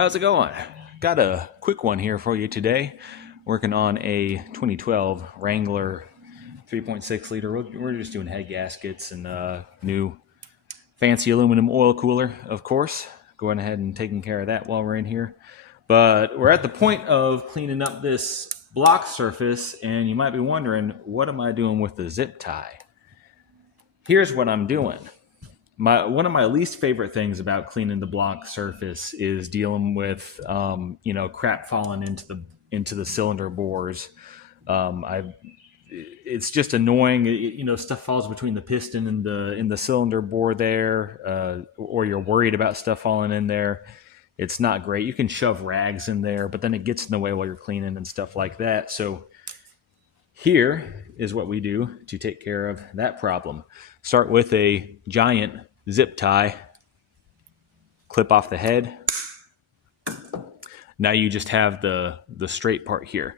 How's it going? Got a quick one here for you today. Working on a 2012 Wrangler 3.6 liter. We're just doing head gaskets and new fancy aluminum oil cooler, of course. Going ahead and taking care of that while we're in here. But we're at the point of cleaning up this block surface, and you might be wondering, what am I doing with the zip tie? Here's what I'm doing. One of my least favorite things about cleaning the block surface is dealing with crap falling into the cylinder bores. I It's just annoying. Stuff falls between the piston and the cylinder bore there, or you're worried about stuff falling in there. It's not great. You can shove rags in there, but then it gets in the way while you're cleaning and stuff like that. So here is what we do to take care of that problem. Start with a giant zip tie, clip off the head. Now you just have the straight part here.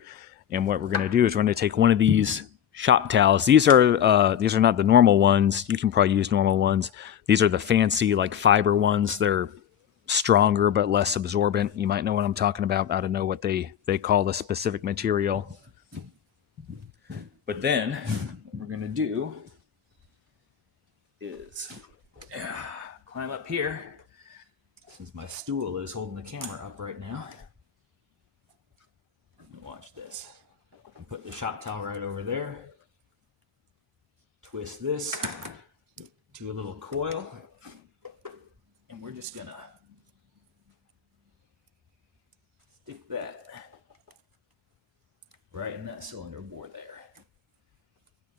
And what we're going to do is we're going to take one of these shop towels. These are not the normal ones. You can probably use normal ones. These are the fancy like fiber ones. They're stronger but less absorbent. You might know what I'm talking about. I don't know what they call the specific material. But then what we're going to do is climb up here, since my stool is holding the camera up right now. Watch this. Put the shop towel right over there. Twist this to a little coil, and we're just gonna stick that right in that cylinder bore there.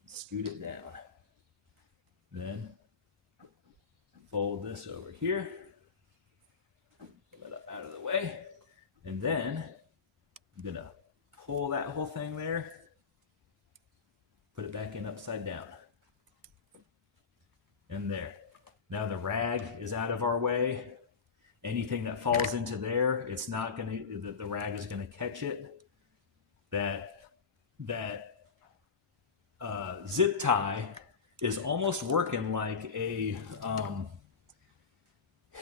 Scoot it down. Then fold this over here. Get it out of the way. And then I'm gonna pull that whole thing there, put it back in upside down. And there. Now the rag is out of our way. Anything that falls into there, it's not gonna, the rag is gonna catch it. That zip tie is almost working like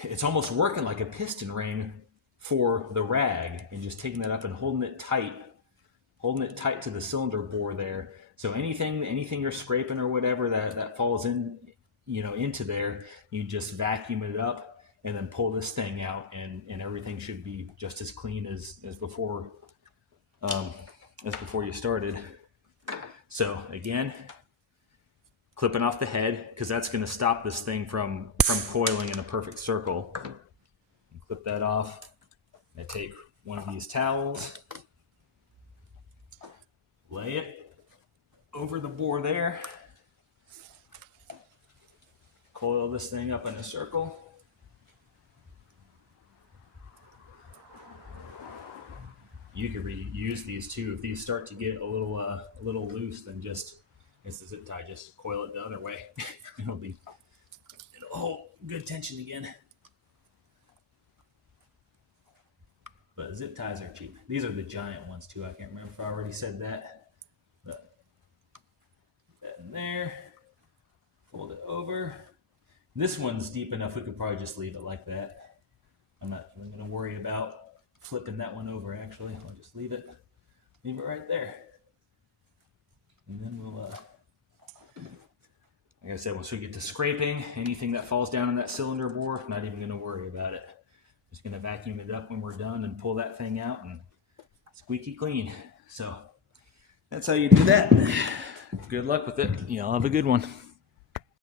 it's almost working like a piston ring for the rag, and just taking that up and holding it tight to the cylinder bore there. So anything you're scraping or whatever that falls in, into there, you just vacuum it up and then pull this thing out, and everything should be just as clean as before you started. So again, clipping off the head, because that's going to stop this thing from coiling in a perfect circle. Clip that off. I take one of these towels, lay it over the bore there, coil this thing up in a circle. You could reuse these too. If these start to get a little loose, then just, it's the zip tie, just coil it the other way. It'll hold good tension again. But zip ties are cheap. These are the giant ones too. I can't remember if I already said that. But put that in there. Fold it over. This one's deep enough, we could probably just leave it like that. I'm not even going to worry about flipping that one over, actually. I'll just leave it right there. And then we'll, like I said, once we get to scraping, anything that falls down in that cylinder bore, not even going to worry about it. Just going to vacuum it up when we're done and pull that thing out, and squeaky clean. So that's how you do that. Good luck with it. Y'all have a good one.